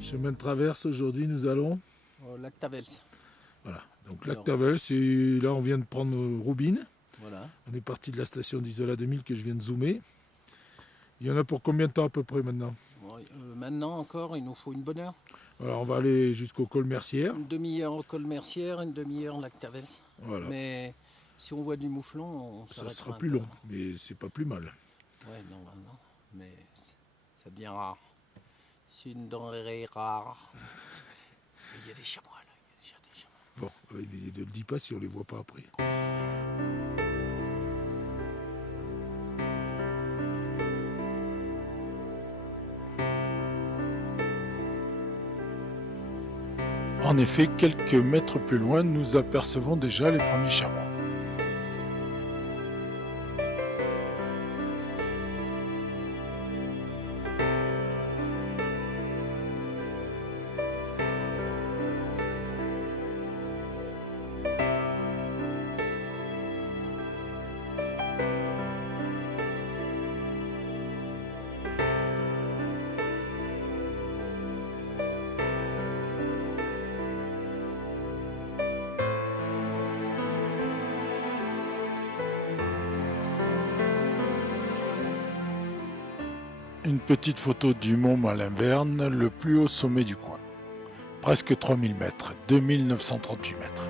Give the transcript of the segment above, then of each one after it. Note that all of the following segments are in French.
Chemin de traverse, aujourd'hui nous allons au lac Tavels. Voilà, donc lac Tavels, et là on vient de prendre Roubine. Voilà. On est parti de la station d'Isola 2000 que je viens de zoomer. Il y en a pour combien de temps à peu près maintenant? Maintenant encore, il nous faut une bonne heure. Alors on va aller jusqu'au col Mercière. Une demi-heure au col Mercière, une demi-heure lac Tavels. Voilà. Mais si on voit du mouflon, ça sera plus long, mais c'est pas plus mal. Ouais, non, mais ça devient rare. C'est une denrée rare. Il y a des chamois là, il y a déjà des chamois. Bon, ne le dis pas si on les voit pas après. En effet, quelques mètres plus loin, nous apercevons déjà les premiers chamois. Une petite photo du mont Malinverne, le plus haut sommet du coin. Presque 3000 mètres, 2938 mètres.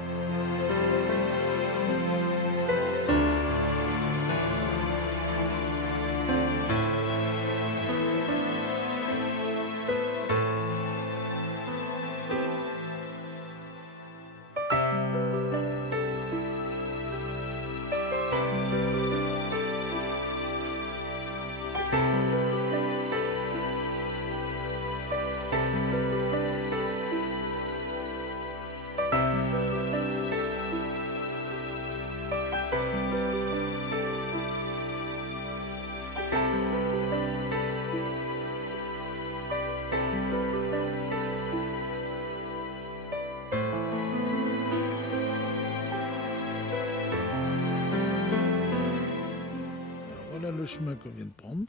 Voilà le chemin qu'on vient de prendre.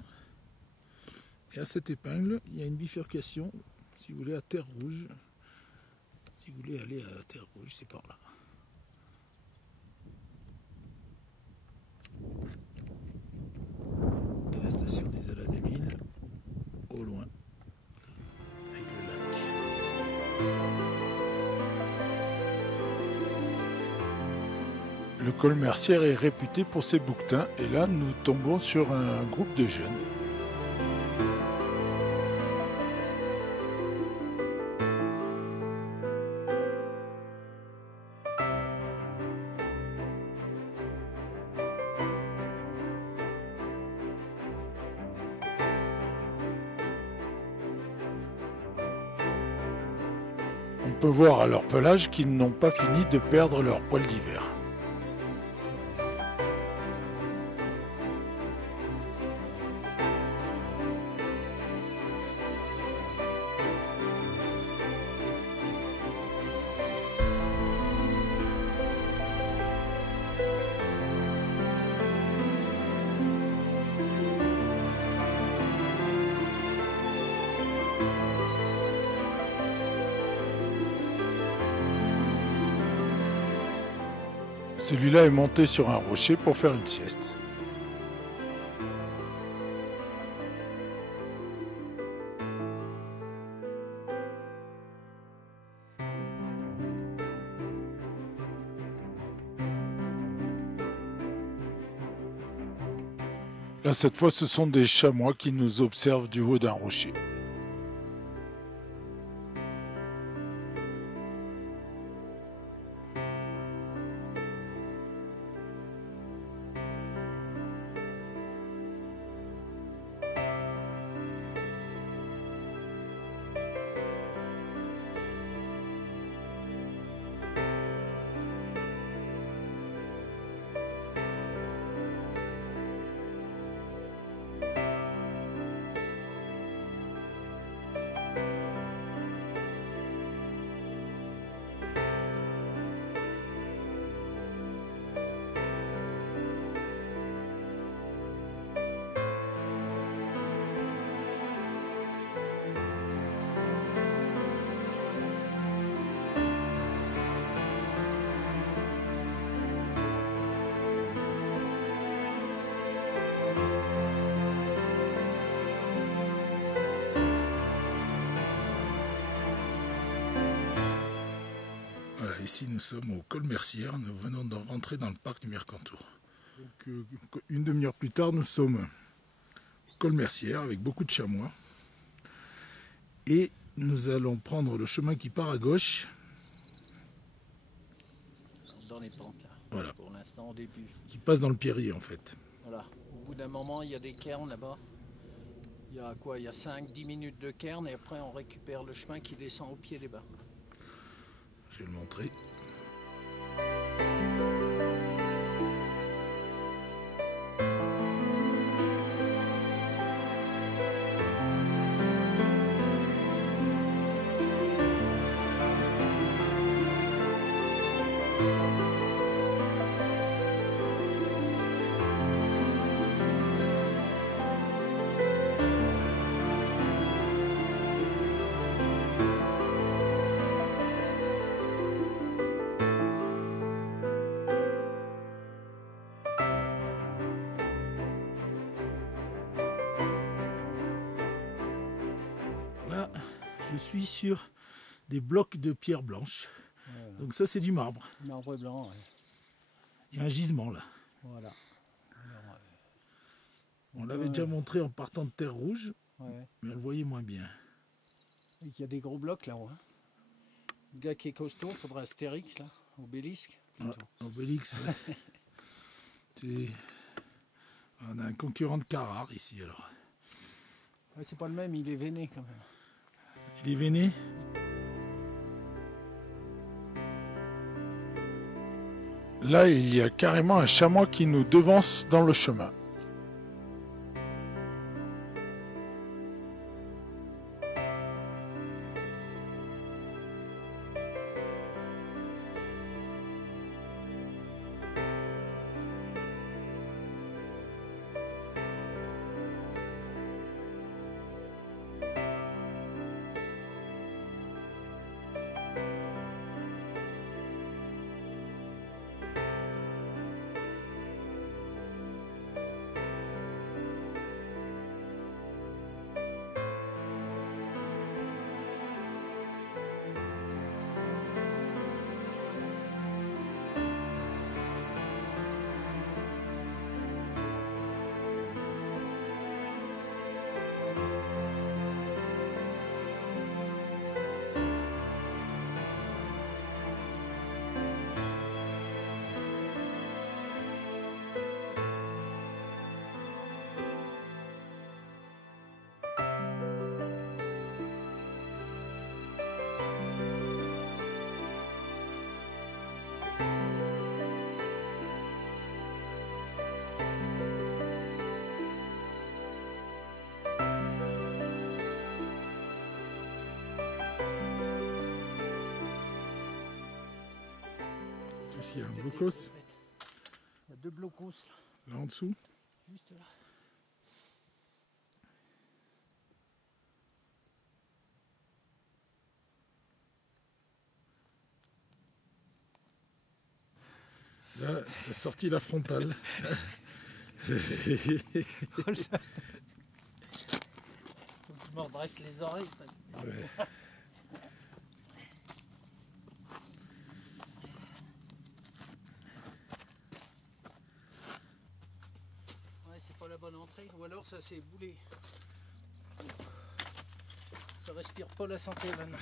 Et à cette épingle, il y a une bifurcation, si vous voulez, à Terre Rouge. Si vous voulez aller à Terre Rouge, c'est par là. Et la station d'Isola 2000, au loin, avec le lac. Le col Mercière est réputé pour ses bouquetins et là nous tombons sur un groupe de jeunes. On peut voir à leur pelage qu'ils n'ont pas fini de perdre leur poil d'hiver. Celui-là est monté sur un rocher pour faire une sieste. Là, cette fois, ce sont des chamois qui nous observent du haut d'un rocher. ici nous sommes au col Mercière, nous venons de rentrer dans le parc du Mercantour. Donc, une demi-heure plus tard, nous sommes au col Mercière avec beaucoup de chamois. Et nous allons prendre le chemin qui part à gauche. Dans les pentes là. Voilà. Pour l'instant au début. Qui passe dans le Pierrier en fait. Voilà. Au bout d'un moment il y a des cairns là-bas. Il y a quoi? Il y a 5-10 minutes de cairn et après on récupère le chemin qui descend au pied des bas. Je vais le montrer. Là, je suis sur des blocs de pierre blanche. Voilà. Donc ça, c'est du marbre. Marbre blanc, ouais. Il y a un gisement là. Voilà. On l'avait déjà montré en partant de Terre Rouge, Ouais. mais on le voyait moins bien. Il y a des gros blocs là-haut. Hein. Le gars qui est costaud, il faudra Astérix là, Obélisque. Plutôt. Ah, Obélix, ouais. On a un concurrent de Carrare ici alors. Ouais, c'est pas le même, il est veiné quand même. Il est veiné. Là, il y a carrément un chamois qui nous devance dans le chemin. Ici, il y a un blocos, Il y a deux blocos là, là en dessous. juste là. Là, il a sorti la frontale. Faut que je me redresse les oreilles. Ouais. Ouais, c'est pas la bonne entrée, ou alors ça s'est boulé. Ça respire pas la santé là, non.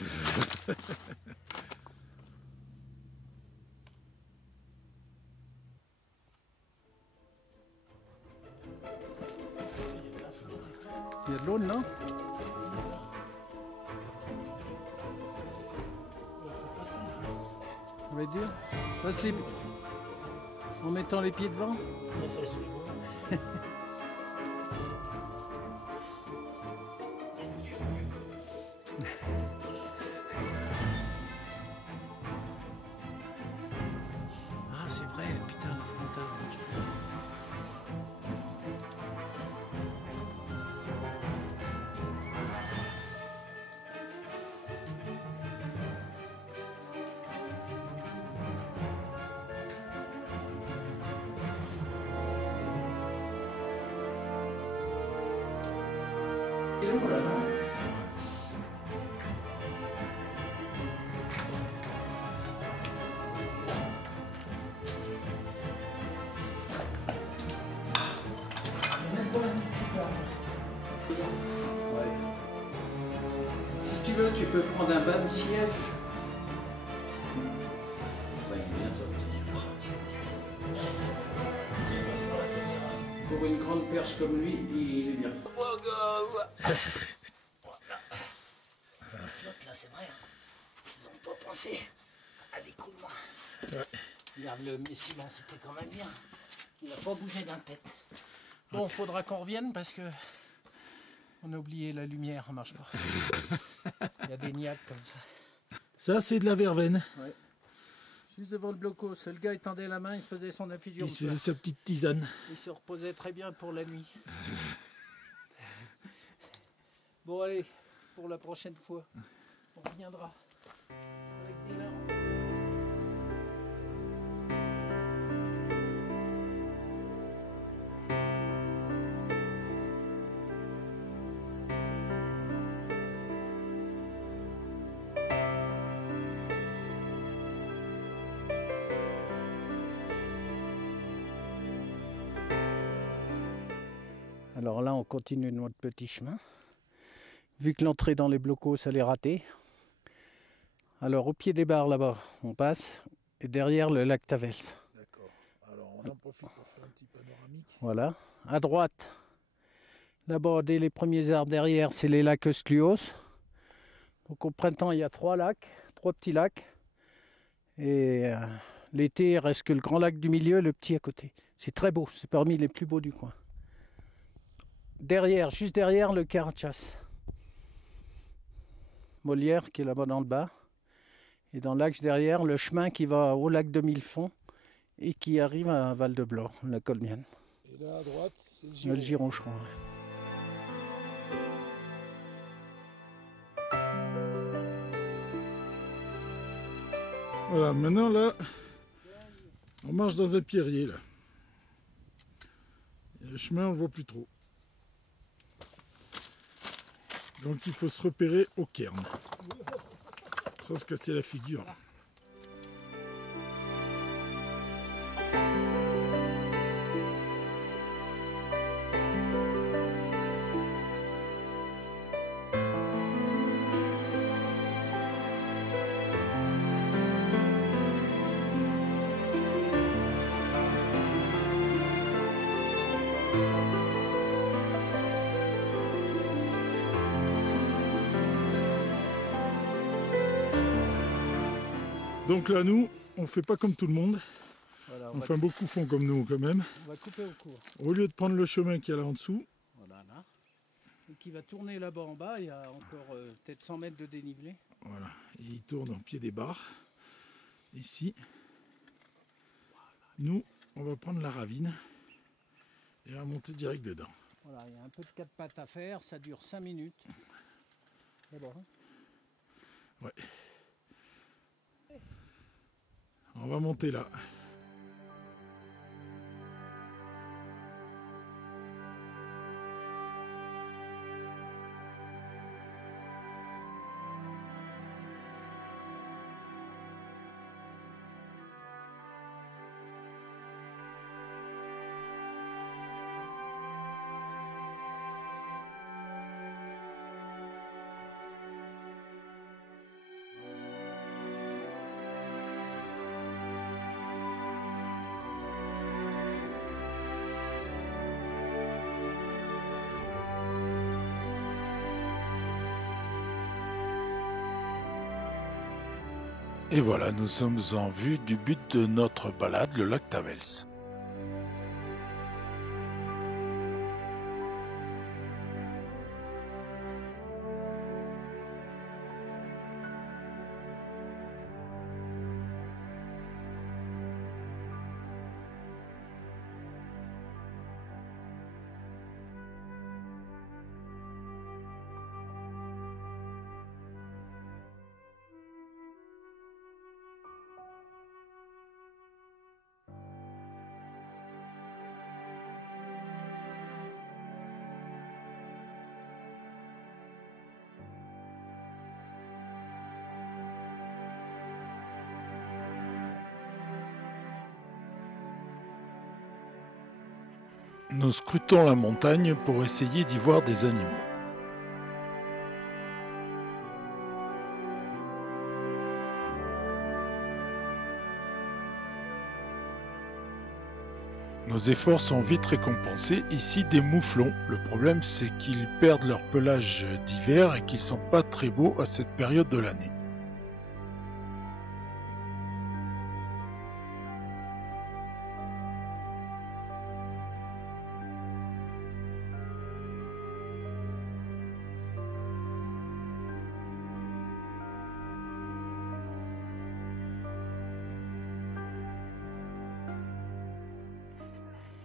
Il y a de l'eau, non? On va dire. En mettant les pieds devant. Ah, c'est vrai, putain, la frontale. veux, tu peux prendre un bain de siège. Il va bien sortir. Pour une grande perche comme lui, il est bien. La flotte là, c'est vrai. Ils ont pas pensé à l'écoulement. Ouais. Regarde le Messi là, c'était quand même bien. Il n'a pas bougé d'un tête. Bon, faudra qu'on revienne parce que on a oublié la lumière, ça marche pas. Il y a des niaques comme ça. Ça, c'est de la verveine. Ouais. Juste devant le blocos, le gars il tendait la main, il se faisait son infusion. Il se faisait sa petite tisane. Il se reposait très bien pour la nuit. Bon allez, pour la prochaine fois, on reviendra avec des larmes. Alors là, on continue notre petit chemin. Vu que l'entrée dans les blocos, elle est ratée. Alors au pied des barres là-bas, on passe. Et derrière le lac Tavels. D'accord. Alors on en profite pour faire un petit panoramique. Voilà. À droite, là-bas, dès les premiers arbres derrière, c'est les lacs Östluos. Donc au printemps, il y a 3 lacs, 3 petits lacs. Et l'été, il reste que le grand lac du milieu, le petit à côté. C'est très beau, c'est parmi les plus beaux du coin. Derrière, juste derrière, le Carachas. Molière qui est là-bas dans le bas. Et dans l'axe derrière, le chemin qui va au lac de Millefonds et qui arrive à Val-de-Blore, la Colmienne. Et là à droite, c'est le Giron. Le Giron, je crois. Voilà, maintenant là, on marche dans un pierrier là. Et le chemin, on le voit plus trop. Donc il faut se repérer au cairn. Sans se casser la figure. Donc là, nous, on fait pas comme tout le monde. Voilà, Enfin, beaucoup font comme nous quand même. on va couper au cours. Au lieu de prendre le chemin qui est là en dessous, Voilà, là. Et qui va tourner là-bas en bas. Il y a encore peut-être 100 mètres de dénivelé. voilà, et il tourne au pied des barres. Ici, nous, on va prendre la ravine et la monter direct dedans. Voilà, il y a un peu de 4 pattes à faire. Ça dure 5 minutes. D'abord. Ouais. On va monter là. Et voilà, nous sommes en vue du but de notre balade, le lac Tavels. Nous scrutons la montagne pour essayer d'y voir des animaux. Nos efforts sont vite récompensés. Ici, des mouflons. Le problème, c'est qu'ils perdent leur pelage d'hiver et qu'ils sont pas très beaux à cette période de l'année.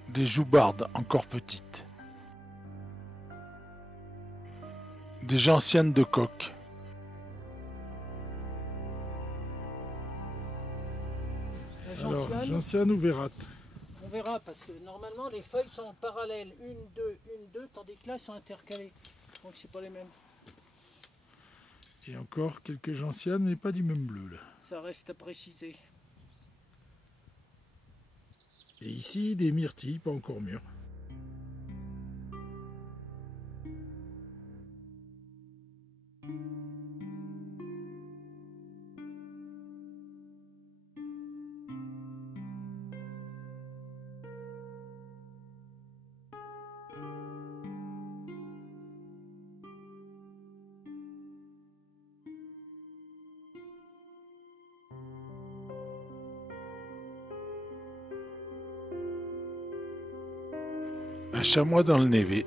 Des joubardes encore petites. Des gentianes de coque. Alors, gentiane ou vérate? On verra parce que normalement les feuilles sont parallèles, une, deux, tandis que là elles sont intercalées. Donc c'est pas les mêmes. Et encore quelques gentianes, mais pas du même bleu là. Ça reste à préciser. Et ici, des myrtilles, pas encore mûres. Un chamois dans le névé.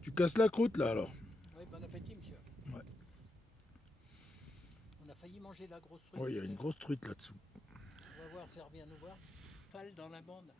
Tu casses la croûte là alors? Oui, bon appétit monsieur. Ouais. On a failli manger la grosse truite. Oui, il y a une grosse truite là-dessous. On va voir si elle revient nous voir. Falle dans la bande.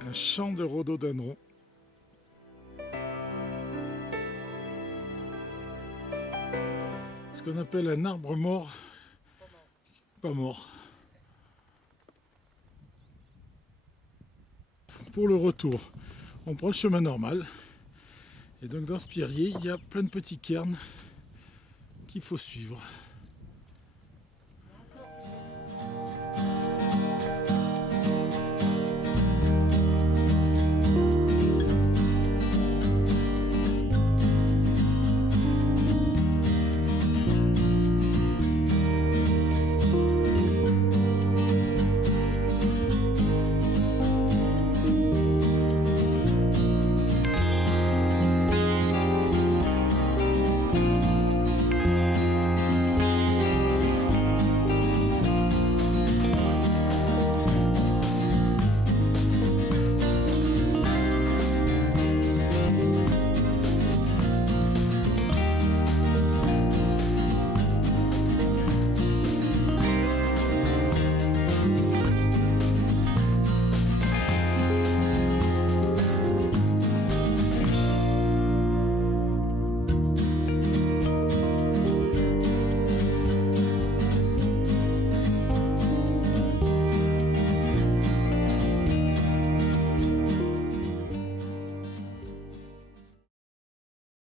Un champ de rhododendron. Ce qu'on appelle un arbre mort. Pas mort. Pour le retour, on prend le chemin normal. Et donc dans ce pierrier, il y a plein de petits cairns qu'il faut suivre.